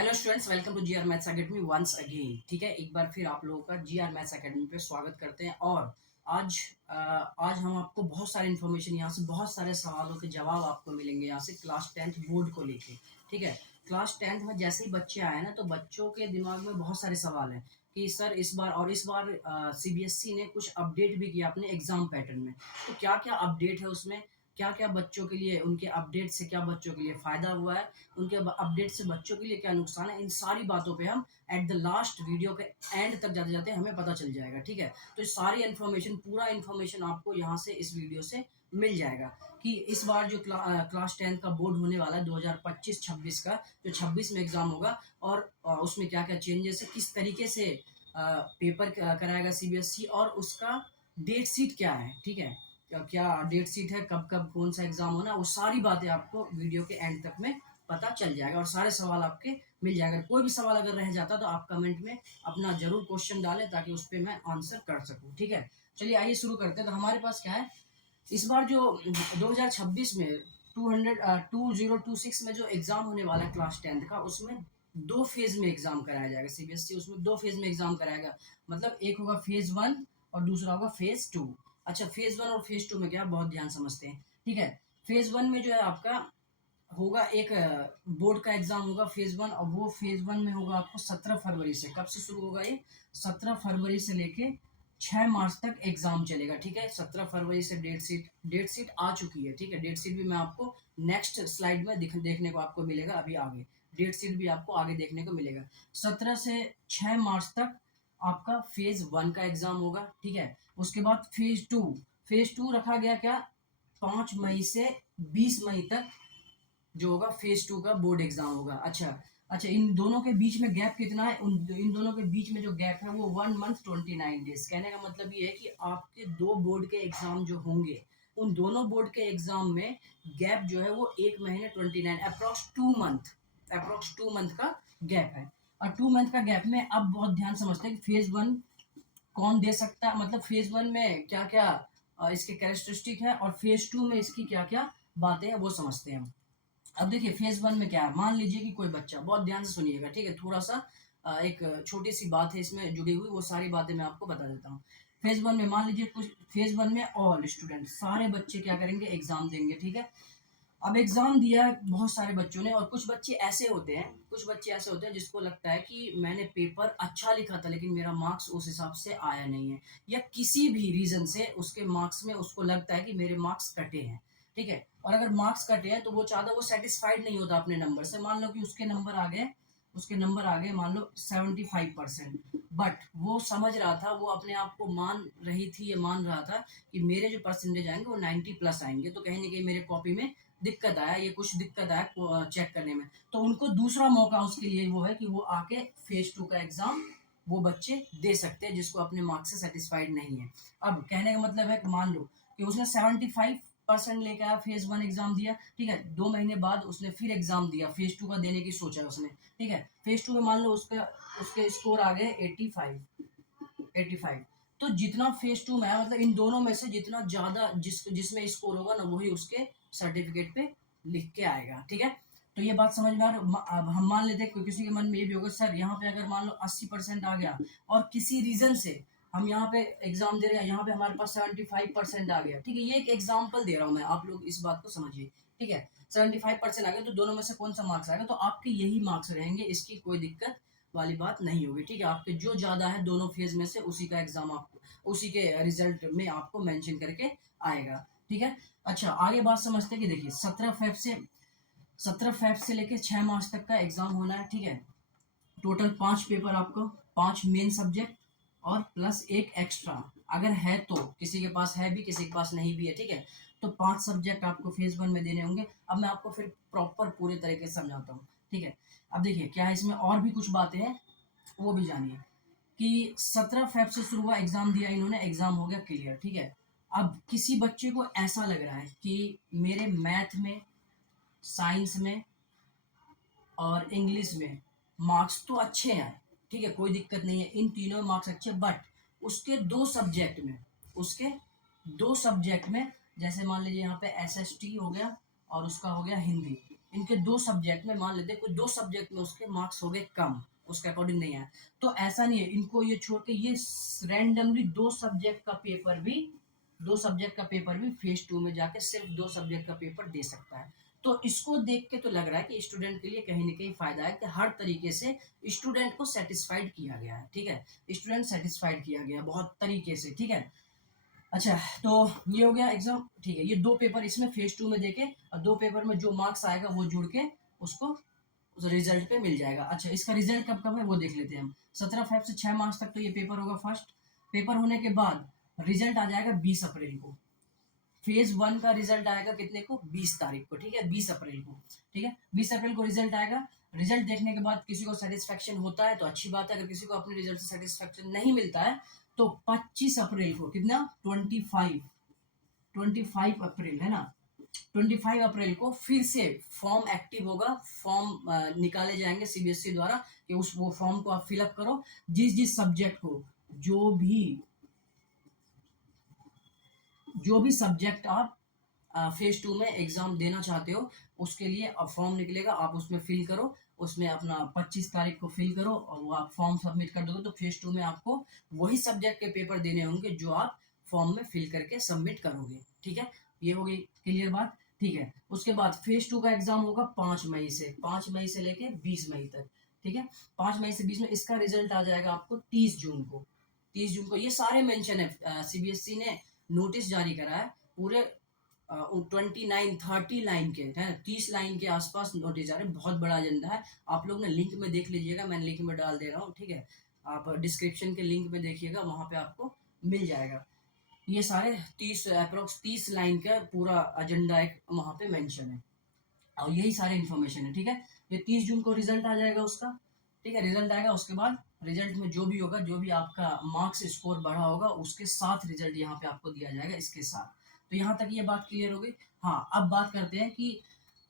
Hello students, welcome to GR maths academy once again. ठीक है, एक बार फिर आप लोगों का जीआर मैथ्स एकेडमी पे स्वागत करते हैं। और आज आज हम आपको बहुत सारी इन्फॉर्मेशन, यहाँ से बहुत सारे सवालों के जवाब आपको मिलेंगे यहाँ से क्लास 10th बोर्ड को लेके। ठीक है, क्लास 10th में जैसे ही बच्चे आए ना, तो बच्चों के दिमाग में बहुत सारे सवाल हैं कि सर इस बार सीबीएसई ने कुछ अपडेट भी किया अपने एग्जाम पैटर्न में। तो क्या क्या अपडेट है उसमें, क्या क्या बच्चों के लिए, उनके अपडेट से क्या बच्चों के लिए फ़ायदा हुआ है, उनके अपडेट से बच्चों के लिए क्या नुकसान है, इन सारी बातों पे हम एट द लास्ट वीडियो के एंड तक जाते जाते हमें पता चल जाएगा। ठीक है, तो सारी इन्फॉर्मेशन, पूरा इन्फॉर्मेशन आपको यहाँ से इस वीडियो से मिल जाएगा कि इस बार जो क्लास 10 का बोर्ड होने वाला है 2025-26 का, जो 26 में एग्जाम होगा, और उसमें क्या क्या चेंजेस है, किस तरीके से पेपर कराएगा सीबीएसई, और उसका डेट शीट क्या है। ठीक है, क्या डेट शीट है, कब कब कौन सा एग्जाम होना, वो सारी बातें आपको वीडियो के एंड तक में पता चल जाएगा और सारे सवाल आपके मिल जाएगा। कोई भी सवाल अगर रह जाता तो आप कमेंट में अपना जरूर क्वेश्चन डालें ताकि उस पर मैं आंसर कर सकूं। ठीक है, चलिए आइए शुरू करते हैं। तो हमारे पास क्या है, इस बार जो 2026 में 2026 में जो एग्जाम होने वाला है क्लास 10th का, उसमें दो फेज में एग्जाम कराया जाएगा। सीबीएसई उसमें दो फेज में एग्जाम कराएगा, मतलब एक होगा फेज 1 और दूसरा होगा फेज 2। अच्छा, फेज 1 और फेज 2 में क्या, बहुत ध्यान समझते हैं। ठीक है, फेज 1 में जो है आपका होगा एक बोर्ड का एग्जाम होगा फेज 1, और वो फेज 1 में होगा आपको 17 फरवरी से। कब से शुरू होगा ये, 17 फरवरी से लेके 6 मार्च तक एग्जाम चलेगा। ठीक है, 17 फरवरी से डेट शीट आ चुकी है। ठीक है, डेट शीट भी मैं आपको नेक्स्ट स्लाइड में देखने को आपको मिलेगा। अभी आगे डेट शीट भी आपको आगे देखने को मिलेगा। 17 से 6 मार्च तक आपका फेज 1 का एग्जाम होगा। ठीक है, उसके बाद फेज 2 रखा गया क्या, 5 मई से 20 मई तक जो होगा फेज 2 का बोर्ड एग्जाम होगा। अच्छा, इन दोनों के बीच में गैप कितना है, इन दोनों के बीच में जो गैप है वो 1 मंथ 29 डेज। कहने का मतलब ये है कि आपके दो बोर्ड के एग्जाम जो होंगे, उन दोनों बोर्ड के एग्जाम में गैप जो है वो 1 महीने 29, अप्रोक्स 2 मंथ का गैप है। और 2 मंथ का गैप में अब बहुत ध्यान समझते हैं कि फेज 1 कौन दे सकता है, मतलब फेज 1 में क्या क्या इसके कैरेक्टरिस्टिक है, और फेज 2 में इसकी क्या क्या बातें हैं वो समझते हैं। अब देखिए फेज 1 में क्या है, मान लीजिए कि कोई बच्चा, बहुत ध्यान से सुनिएगा। ठीक है, थोड़ा सा एक छोटी सी बात है इसमें जुड़ी हुई, वो सारी बातें मैं आपको बता देता हूँ। फेज 1 में मान लीजिए कुछ, फेज 1 में ऑल स्टूडेंट, सारे बच्चे क्या करेंगे, एग्जाम देंगे। ठीक है, अब एग्जाम दिया है बहुत सारे बच्चों ने, और कुछ बच्चे ऐसे होते हैं जिसको लगता है कि मैंने पेपर अच्छा लिखा था लेकिन मेरा मार्क्स उस हिसाब से आया नहीं है, या किसी भी रीजन से उसके मार्क्स में उसको लगता है कि मेरे मार्क्स कटे हैं। ठीक है, और अगर मार्क्स कटे हैं तो वो चाहता, वो सेटिस्फाइड नहीं होता अपने नंबर से। मान लो कि उसके नंबर आ गए मान लो 75%, बट वो समझ रहा था, वो अपने आप को मान रही थी, ये मान रहा था कि मेरे जो परसेंटेज आएंगे वो 90+ आएंगे, तो कहीं ना कहीं मेरे कॉपी में दिक्कत आया, ये कुछ दिक्कत आया चेक करने में। तो उनको दूसरा मौका उसके लिए वो है कि वो आके फेज 2 का एग्जाम वो बच्चे दे सकते हैं जिसको अपने मार्क्स से सेटिस्फाइड नहीं है। अब कहने का मतलब है कि मान लो कि उसने 75% लेकर आया, फेज 1 एग्जाम दिया। ठीक है, 2 महीने बाद उसने फिर एग्जाम दिया, फेज 2 का देने की सोचा उसने। ठीक है, फेज 2 में मान लो उसके स्कोर आ गए 85। तो जितना फेज 2 में है, मतलब इन दोनों में से जितना ज्यादा जिसमें स्कोर होगा ना, वही उसके सर्टिफिकेट पे लिख के आएगा। ठीक है, तो ये बात समझ में आ रही है। अब हम मान लेते हैं किसी के मन में ये भी होगा, सर यहाँ पे अगर मान लो 80% आ गया, और किसी रीजन से हम यहाँ पे एग्जाम दे रहे हैं, यहाँ पे हमारे पास 75% आ गया। ठीक है, ये एक एग्जाम्पल दे रहा हूँ मैं, आप लोग इस बात को समझिए। ठीक है, 75% आ गया, तो दोनों में से कौन सा मार्क्स आएगा, तो आपके यही मार्क्स रहेंगे, इसकी कोई दिक्कत वाली बात नहीं होगी। ठीक है, आपके जो ज्यादा है दोनों फेज में से, उसी का एग्जाम आपको, उसी के रिजल्ट में आपको मेंशन करके आएगा। ठीक है, अच्छा आगे बात समझते हैं कि देखिए 17 फेब से लेके 6 मार्च तक का एग्जाम होना है। ठीक है, टोटल 5 पेपर आपको, 5 मेन सब्जेक्ट और प्लस एक एक्स्ट्रा, अगर है तो, किसी के पास है भी किसी के पास नहीं भी है। ठीक है, तो 5 सब्जेक्ट आपको फेज 1 में देने होंगे। अब मैं आपको फिर प्रॉपर पूरे तरीके से समझाता हूँ। ठीक है, अब देखिए क्या है, इसमें और भी कुछ बातें हैं, वो भी जानिए। कि 17 फेब से शुरू हुआ, एग्जाम दिया इन्होंने, एग्जाम हो गया क्लियर। ठीक है, अब किसी बच्चे को ऐसा लग रहा है कि मेरे मैथ में, साइंस में और इंग्लिश में मार्क्स तो अच्छे हैं। ठीक है, कोई दिक्कत नहीं है, इन तीनों मार्क्स अच्छे, बट उसके उसके दो सब्जेक्ट में, जैसे मान लीजिए यहाँ पे एसएसटी हो गया और उसका हो गया हिंदी। इनके 2 सब्जेक्ट में मान लेते हैं कोई 2 सब्जेक्ट में उसके मार्क्स हो गए कम, उसके अकॉर्डिंग नहीं आया, तो ऐसा नहीं है, इनको ये छोड़ के ये रैंडमली 2 सब्जेक्ट का पेपर भी फेज़ 2 में जाके सिर्फ़ 2 सब्जेक्ट का पेपर दे सकता है। तो इसको देख के तो लग रहा है कि स्टूडेंट के लिए कहीं न कहीं फ़ायदा है कि हर तरीके से स्टूडेंट को सैटिस्फाइड किया गया है, ठीक है? स्टूडेंट सैटिस्फाइड किया गया है बहुत तरीके से, ठीक है? अच्छा, तो ये हो गया एग्ज़ाम, ठीक है, ये 2 पेपर इसमें फ़ेज़ 2 में देके और 2 पेपर में जो मार्क्स आएगा वो जुड़ के उसको उस रिज़ल्ट पे मिल जाएगा। अच्छा, इसका रिज़ल्ट कब-कब है वो देख लेते हैं हम। 17 फ़ेब से 6 मार्च तक तो ये पेपर होगा फर्स्ट, पेपर होने के बाद रिज़ल्ट आ जाएगा 20 अप्रैल को। फ़ेज़ 1 का रिज़ल्ट आएगा कितने को? 20 तारीख को, ठीक है? 20 अप्रैल को, ठीक है? 20 अप्रैल को रिज़ल्ट आएगा। रिज़ल्ट देखने के बाद किसी को सैटिस्फैक्शन होता है तो अच्छी बात है, अगर किसी को अपने रिज़ल्ट से सैटिस्फैक्शन नहीं मिलता है तो 25 अप्रैल को कितना 25 अप्रैल है ना? 25 अप्रैल को फिर से फॉर्म एक्टिव होगा, फॉर्म निकाले जाएँगे सीबीएसई द्वारा कि उस वो फॉर्म को आप फिल अप करो। जिस-जिस सब्जेक्ट को जो भी जो भी सब्जेक्ट आप फ़ेज़ 2 में एग्ज़ाम देना चाहते हो, उसके लिए फॉर्म निकलेगा, आप उसमें फ़िल करो, उसमें अपना 25 तारीख को फ़िल करो और वो आप फॉर्म सबमिट कर दोगे, तो फ़ेज़ 2 में आपको वही सब्जेक्ट के पेपर देने होंगे, जो आप फॉर्म में फ़िल करके सबमिट करोगे, ठीक है? ये हो गई क्लियर बात, ठीक है? उसके बाद फ़ेज़ 2 का एग्ज़ाम होगा 5 मई से लेके 20 मई तक, ठीक है? 5 मई से 20 में इसका रिज़ल्ट आ जाएगा आपको 30 जून को। 30 जून को ये सारे मेंशन है, सीबीएसई ने नोटिस जारी करा है, पूरे 29 30 लाइन के हैं, 30 लाइन के आसपास नोटिस आ रहे हैं, बहुत बड़ा एजेंडा है। आप लोग ना लिंक में देख लीजिएगा, मैं लिंक में डाल दे रहा हूँ, ठीक है? आप डिस्क्रिप्शन के लिंक में देखिएगा, वहाँ पे आपको मिल जाएगा। ये सारे 30 एप्रॉक्स 30 लाइन का पूरा एजेंडा एक वहाँ पे मेंशन है और यही सारे इन्फॉर्मेशन है, ठीक है? ये 30 जून को रिजल्ट आ जाएगा उसका, ठीक है? रिजल्ट आएगा, उसके बाद रिजल्ट में जो भी होगा, जो भी आपका मार्क्स स्कोर बढ़ा होगा, उसके साथ रिजल्ट यहाँ पे आपको दिया जाएगा इसके साथ। तो यहाँ तक ये बात क्लियर हो गई। हाँ, अब बात करते हैं कि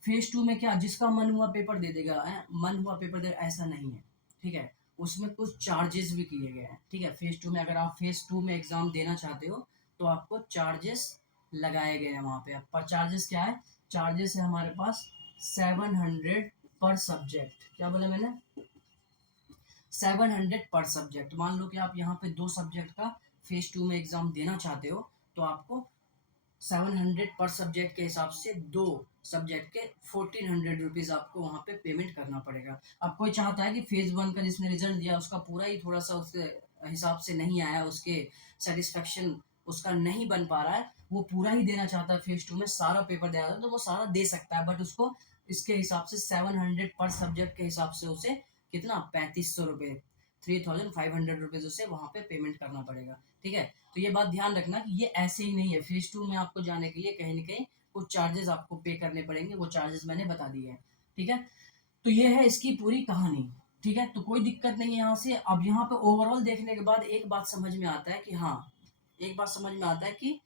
फेज़ 2 में क्या जिसका मन हुआ पेपर दे देगा, मन हुआ पेपर दे, ऐसा नहीं है, ठीक है? उसमें कुछ चार्जेस भी किए गए हैं, ठीक है? फेज़ 2 में अगर आप फेज़ 2 में एग्ज़ाम देना चाहते हो, तो आपको चार्जेस लगाए गए हैं वहाँ पे। अब पर चार्जेस क्या है? चार्जेस है हमारे पास 700 पर सब्जेक्ट। क्या बोला मैंने? 700 पर सब्जेक्ट। मान लो कि आप यहाँ पे 2 सब्जेक्ट का फेज़ 2 में एग्ज़ाम देना चाहते हो, तो आपको 700 पर सब्जेक्ट के हिसाब से 2 सब्जेक्ट के 1400 रुपीज़ आपको वहाँ पे पेमेंट करना पड़ेगा। अब कोई चाहता है कि फेज़ 1 का जिसने रिज़ल्ट दिया उसका पूरा ही थोड़ा-सा उसके हिसाब से नहीं आया, उसके सैटिस्फैक्शन उसका नहीं बन पा रहा है, वो पूरा ही देना चाहता है फेज़ 2 में सारा पेपर देना चाहता है, तो वो सारा दे सकता है, बट उसको इसके हिसाब से 700 पर सब्जेक्ट के हिसाब से उसे कितना 3500 रुपए 3500 रुपीज़ उसे वहाँ पे पेमेंट करना पड़ेगा, ठीक है? तो ये बात ध्यान रखना कि ये ऐसे ही नहीं है, फेज़ 2 में आपको जाने के लिए कहीं न कहीं कुछ चार्जेज़ आपको पे करने पड़ेंगे, वो चार्जेज़ मैंने बता दिए हैं, ठीक है? तो ये है इसकी पूरी कहानी, ठीक है? तो कोई दिक्कत नहीं है यहाँ से। अब यहाँ पे ओवरऑल देखने के बाद एक बात समझ में आता है कि हाँ, एक बात समझ में आता है कि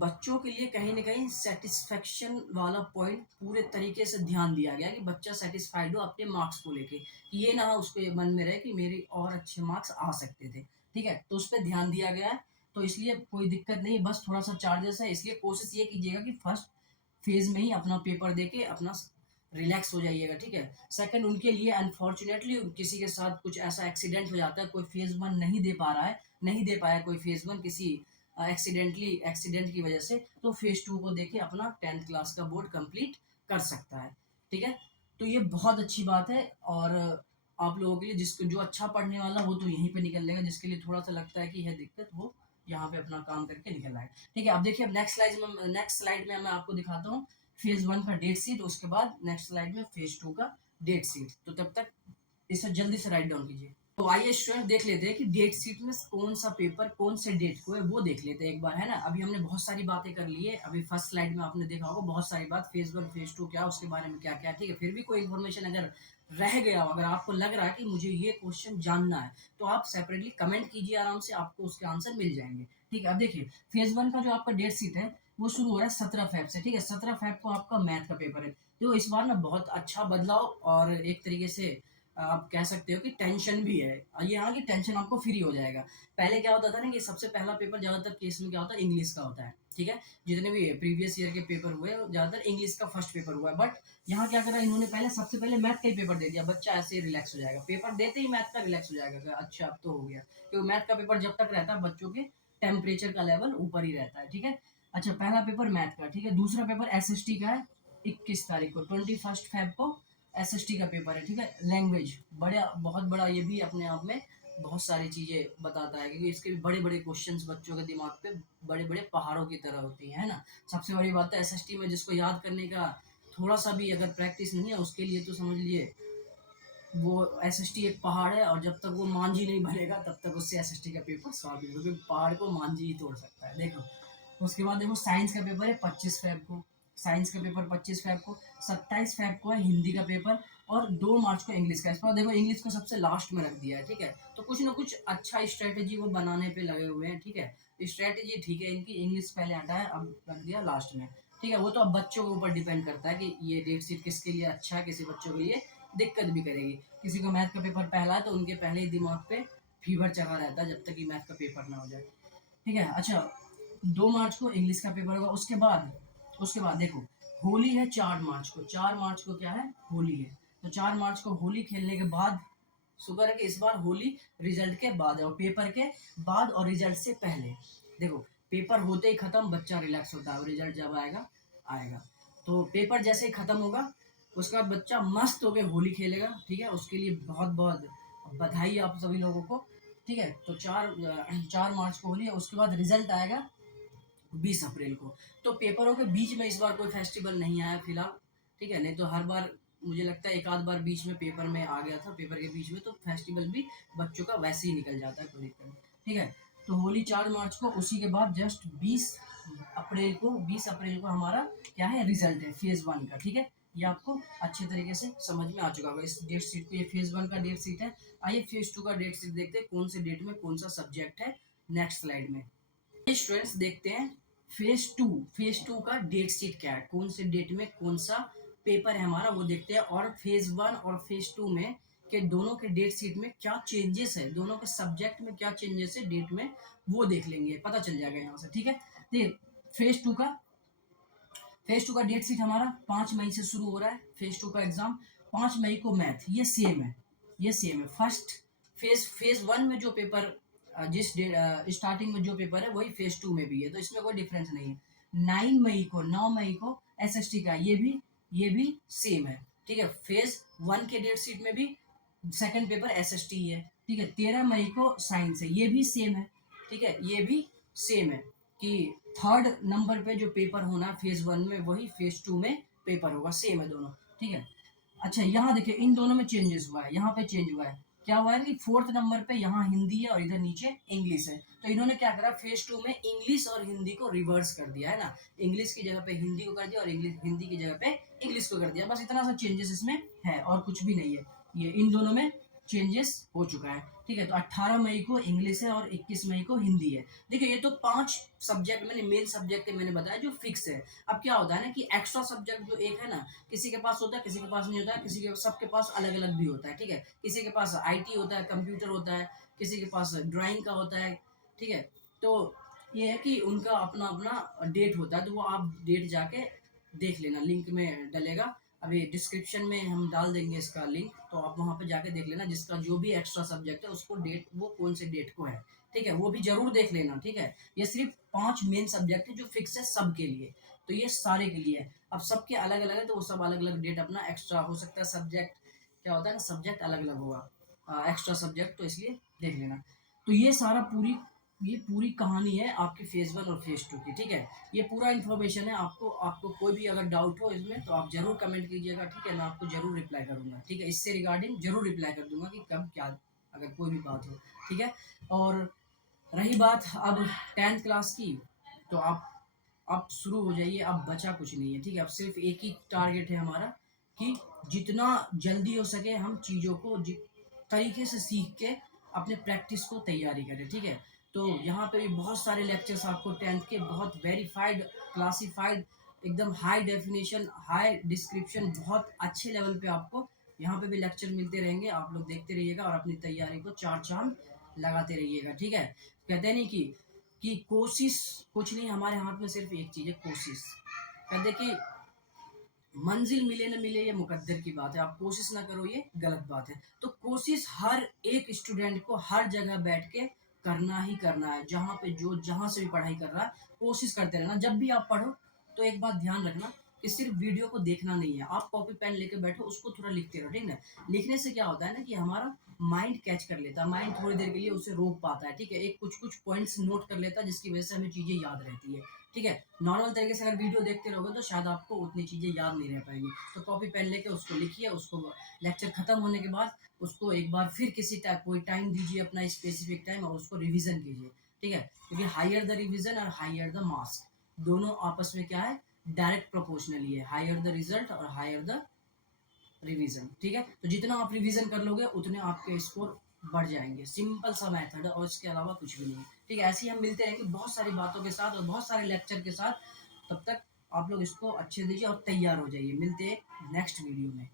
बच्चों के लिए कहीं न कहीं सैटिस्फैक्शन वाला पॉइंट पूरे तरीके से ध्यान दिया गया है कि बच्चा सैटिस्फाइड हो अपने मार्क्स को लेके। ये ना हो उसके मन में रहे कि मेरे और अच्छे मार्क्स आ सकते थे, ठीक है? तो उसपे ध्यान दिया गया है, तो इसलिए कोई दिक्कत नहीं है, बस थोड़ा-सा चार्जेज़ है, इसलिए कोशिश ये कीजिएगा कि फर्स्ट फेज़ में ही अपना पेपर देके अपना रिलैक्स हो जाइएगा, ठीक है? सेकंड उनके लिए अनफॉर्च्यूनेटली किसी के साथ कुछ ऐसा एक्सीडेंट हो जाता है, कोई फेज़ 1 नहीं दे पा रहा है, नहीं दे पाया कोई फेज़ 1 किसी एक्सीडेंट की वजह से, तो फेज़ 2 को देके अपना 10th क्लास का बोर्ड कंप्लीट कर सकता है, ठीक है? तो ये बहुत अच्छी बात है और आप लोगों के लिए जिसको जो अच्छा पढ़ने वाला वो तो यहीं पे निकल लेगा, जिसके लिए थोड़ा-सा लगता है कि है दिक्कत वो यहाँ पे अपना काम करके निकल आएगा, ठीक है? अब देखिए अब नेक्स्ट स्लाइड में मैं आपको दिखाता हूँ फेज़ 1 का डेट शीट, उसके बाद नेक्स्ट स्लाइड में फेज़ 2 का डेट शीट। तो तब तक इसे जल्दी से राइट डाउन कीजिए। तो आइए स्टूडेंट देख लेते हैं कि डेट शीट में कौन-सा पेपर कौन से डेट को है वो देख लेते हैं एक बार, है ना? अभी हमने बहुत सारी बातें कर ली है। अभी फर्स्ट स्लाइड में आपने देखा होगा बहुत सारी बात फेज़ 1, फेज़ 2 क्या उसके बारे में क्या-क्या है, ठीक है? फिर भी कोई इन्फॉर्मेशन अगर रह गया हो, अगर आपको लग रहा है कि मुझे ये क्वेश्चन जानना है, तो आप सेपरेटली कमेंट कीजिए आराम से, आपको उसके आंसर मिल जाएँगे, ठीक है? अब देखिए फेज़ 1 का जो आपका डेट शीट है, वो शुरू हो रहा है 17 फ़ेब से, ठीक है? 17 फ़ेब को आपका मैथ का पेपर है। तो इस बार ना बहुत अच्छा बदलाव और एक तरीके से आप कह सकते हो कि टेंशन भी है। ये हाँ कि टेंशन आपको फ्री हो जाएगा। पहले क्या होता था ना कि सबसे पहला पेपर ज़्यादातर केस में क्या होता है, इंग्लिश का होता है, ठीक है? जितने भी प्रीवियस ईयर के पेपर हुए, ज़्यादातर इंग्लिश का फर्स्ट पेपर हुआ है। बट यहाँ क्या करा इन्होंने, पहले सबसे पहले मैथ का ही पेपर दे दिया, बच्चा ऐसे ही रिलैक्स हो जाएगा। पेपर देते ही मैथ का रिलैक्स हो जाएगा कि अच्छा अब तो हो गया। क्योंकि मैथ का पेपर जब तक रहता है बच्चों के टेम्परेचर का लेवल ऊपर ही रहता है, ठीक है? अच्छा, पहला पेपर मैथ का, ठीक है? दूसरा पेपर एसएसटी का है 21 तारीख को, 21 फेब को एसएसटी का पेपर है, ठीक है? लैंग्वेज बड़ा, बहुत बड़ा, ये भी अपने आप में बहुत सारी चीज़ें बताता है, क्योंकि इसके भी बड़े-बड़े क्वेश्चंस बच्चों के दिमाग पे बड़े-बड़े पहाड़ों की तरह होती हैं, है ना? सबसे बड़ी बात है एसएसटी में जिसको याद करने का थोड़ा-सा भी अगर प्रैक्टिस नहीं है, उसके लिए तो समझ लीजिए वो एसएसटी एक पहाड़ है, और जब तक वो मांझी नहीं बनेगा तब तक उससे एसएसटी का पेपर सॉल्व नहीं होगा, क्योंकि पहाड़ को मांझी ही तोड़ सकता है। देखो, उसके बाद देखो साइंस का पेपर है 25 फेब को, साइंस का पेपर 25 फेब को, 27 फेब को है हिंदी का पेपर, और 2 मार्च को इंग्लिश का। इस बार देखो इंग्लिश को सबसे लास्ट में रख दिया है, ठीक है? तो कुछ ना कुछ अच्छा स्ट्रेटेजी वो बनाने पे लगे हुए हैं, ठीक है? स्ट्रेटेजी ठीक है इनकी, इंग्लिश पहले हटाया अब रख दिया लास्ट में, ठीक है? वो तो अब बच्चों के ऊपर डिपेंड करता है कि ये डेट शीट किसके लिए अच्छा है, किसी बच्चों के लिए दिक्कत भी करेगी। किसी को मैथ का पेपर पहला है तो उनके पहले ही दिमाग पे फीवर चढ़ा रहता है जब तक कि मैथ का पेपर ना हो जाए, ठीक है? अच्छा, 2 मार्च को इंग्लिश का पेपर होगा। उसके बाद देखो होली है 4 मार्च को। 4 मार्च को क्या है? होली है। तो 4 मार्च को होली खेलने के बाद, शुक्र है कि इस बार होली रिजल्ट के बाद है, और पेपर के बाद और रिजल्ट से पहले। देखो, पेपर होते ही खत्म, बच्चा रिलैक्स होता है, और रिजल्ट जब आएगा आएगा। तो पेपर जैसे ही खत्म होगा उसके बाद बच्चा मस्त होकर होली खेलेगा, ठीक है? उसके लिए बहुत बहुत बधाई आप सभी लोगों को, ठीक है? तो 4 मार्च को होली है, उसके बाद रिजल्ट आएगा 20 अप्रैल को। तो पेपरों के बीच में इस बार कोई फेस्टिवल नहीं आया फिलहाल, ठीक है? नहीं तो हर बार मुझे लगता है एक आध बार बीच में पेपर में आ गया था, पेपर के बीच में, तो फेस्टिवल भी बच्चों का वैसे ही निकल जाता है, कोई दिक्कत नहीं, ठीक है? तो होली 4 मार्च को, उसी के बाद जस्ट 20 अप्रैल को हमारा क्या है, रिजल्ट है फेज़ 1 का, ठीक है? ये आपको अच्छे तरीके से समझ में आ चुका होगा इस डेट शीट को। ये फेज़ 1 का डेट शीट है। आइए फेज़ 2 का डेट शीट देखते हैं, कौन से डेट में कौन सा सब्जेक्ट है। नेक्स्ट स्लाइड में स्टूडेंट्स देखते हैं फेज 2 का डेट शीट क्या है, कौन से डेट में कौन सा पेपर है हमारा, वो देखते हैं। और फेज़ 1 और फेज़ 2 में के दोनों के डेट शीट में क्या चेंजेस है, दोनों के सब्जेक्ट में क्या चेंजेस है डेट में, वो देख लेंगे, पता चल जाएगा यहाँ से, ठीक है? देखिए, फेज 2 का डेट शीट हमारा 5 मई से शुरू हो रहा है। फेज 2 का एग्जाम 5 मई को। मैथ ये सेम है, ये सेम है। फर्स्ट फेज 1 में जो पेपर जिस स्टार्टिंग में जो पेपर है वही फेज 2 में भी है, तो इसमें कोई डिफरेंस नहीं है। 9 मई को एसएसटी का ये भी सेम है, ठीक है? फेज 1 के डेट शीट में भी सेकंड पेपर एसएसटी है, ठीक है? 13 मई को साइंस है, ये भी सेम है, ठीक है? ये भी सेम है कि थर्ड नंबर पे जो पेपर होना है फेज 1 में वही फेज 2 में पेपर होगा, सेम है दोनों, ठीक है? अच्छा, यहाँ देखिए इन दोनों में चेंजेस हुआ है, यहाँ पे चेंज हुआ है। क्या हुआ है कि फोर्थ नंबर पे यहाँ हिंदी है और इधर नीचे इंग्लिश है, तो इन्होंने क्या करा, फेज 2 में इंग्लिश और हिंदी को रिवर्स कर दिया, है ना? इंग्लिश की जगह पे हिंदी को कर दिया और हिंदी की जगह पे इंग्लिश को कर दिया, बस इतना सा चेंजेस इसमें है और कुछ भी नहीं है। ये इन दोनों में चेंजेस हो चुका है, ठीक है? तो 18 मई को इंग्लिश है और 21 मई को हिंदी है। देखिए, ये तो 5 सब्जेक्ट मैंने, मेन सब्जेक्ट मैंने बताया जो फिक्स है। अब क्या होता है ना कि एक्स्ट्रा सब्जेक्ट जो एक है ना, किसी के पास होता है, किसी के पास नहीं होता है, किसी के सबके पास अलग अलग भी होता है, ठीक है? किसी के पास आईटी होता है, कंप्यूटर होता है, किसी के पास ड्राइंग का होता है, ठीक है? तो ये है कि उनका अपना अपना डेट होता है, तो वो आप डेट जाके देख लेना, लिंक में डलेगा, अभी डिस्क्रिप्शन में हम डाल देंगे इसका लिंक, तो आप वहाँ पे जाके देख लेना, जिसका जो भी एक्स्ट्रा सब्जेक्ट है उसको डेट, वो कौन से डेट को है, ठीक है? वो भी जरूर देख लेना, ठीक है? ये सिर्फ 5 मेन सब्जेक्ट है जो फिक्स है सबके लिए, तो ये सारे के लिए है। अब सबके अलग अलग है तो वो सब अलग अलग डेट अपना एक्स्ट्रा हो सकता है, सब्जेक्ट क्या होता है ना, सब्जेक्ट अलग अलग होगा, एक्स्ट्रा सब्जेक्ट, तो इसलिए देख लेना। तो ये पूरी कहानी है आपकी फेज 1 और फेज 2 की, ठीक है? ये पूरा इन्फॉर्मेशन है। आपको कोई भी अगर डाउट हो इसमें तो आप जरूर कमेंट कीजिएगा, ठीक है? मैं आपको जरूर रिप्लाई करूंगा, ठीक है? इससे रिगार्डिंग जरूर रिप्लाई कर दूंगा कि कब क्या, अगर कोई भी बात हो, ठीक है? और रही बात अब 10th क्लास की, तो आप शुरू हो जाइए, अब बचा कुछ नहीं है, ठीक है? अब सिर्फ एक ही टारगेट है हमारा कि जितना जल्दी हो सके हम चीज़ों को तरीके से सीख के अपने प्रैक्टिस को तैयारी करें, ठीक है? तो यहाँ पे भी बहुत सारे लेक्चर्स आपको 10th के, बहुत वेरीफाइड, क्लासिफाइड, एकदम हाई डेफिनेशन, हाई डिस्क्रिप्शन, बहुत अच्छे लेवल पे आपको यहाँ पे भी लेक्चर मिलते रहेंगे, आप लोग देखते रहिएगा और अपनी तैयारी को चार चांद लगाते रहिएगा, ठीक है। कहते हैं नहीं कि कोशिश कुछ नहीं, हमारे हाथ में सिर्फ एक चीज़ है, कोशिश। कहते कि मंजिल मिले न मिले ये मुकद्दर की बात है, आप कोशिश ना करो ये गलत बात है। तो कोशिश हर एक स्टूडेंट को हर जगह बैठ के करना ही करना है, जहाँ पे जो जहाँ से भी पढ़ाई कर रहा है, कोशिश करते रहना। जब भी आप पढ़ो तो एक बात ध्यान रखना कि सिर्फ वीडियो को देखना नहीं है, आप कॉपी पेन लेके बैठो, उसको थोड़ा लिखते रहो, ठीक है। लिखने से क्या होता है ना कि हमारा माइंड कैच कर लेता है, माइंड थोड़ी देर के लिए उसे रोक पाता है, ठीक है। एक कुछ कुछ पॉइंट्स नोट कर लेता है, जिसकी वजह से हमें चीज़ें याद रहती है, ठीक है। नॉर्मल तरीके से अगर वीडियो देखते रहोगे तो शायद आपको उतनी चीज़ें याद नहीं रह पाएंगी। तो कॉपी पेन लेके उसको लिखिए, उसको लेक्चर खत्म होने के बाद उसको एक बार फिर किसी टाइप कोई टाइम दीजिए, अपना स्पेसिफिक टाइम, और उसको रिवीजन कीजिए, ठीक है। क्योंकि हायर द रिवीजन और हायर द मार्क्स, दोनों आपस में क्या है, डायरेक्ट प्रोपोर्शनली है, हायर द रिजल्ट और हायर द रिवीजन, ठीक है। तो जितना आप रिवीजन कर लोगे उतने आपके स्कोर बढ़ जाएंगे, सिंपल सा मेथड है और इसके अलावा कुछ भी नहीं है, ठीक है। ऐसे ही हम मिलते रहेंगे बहुत सारी बातों के साथ और बहुत सारे लेक्चर के साथ। तब तक आप लोग इसको अच्छे दीजिए और तैयार हो जाइए, मिलते हैं नेक्स्ट वीडियो में।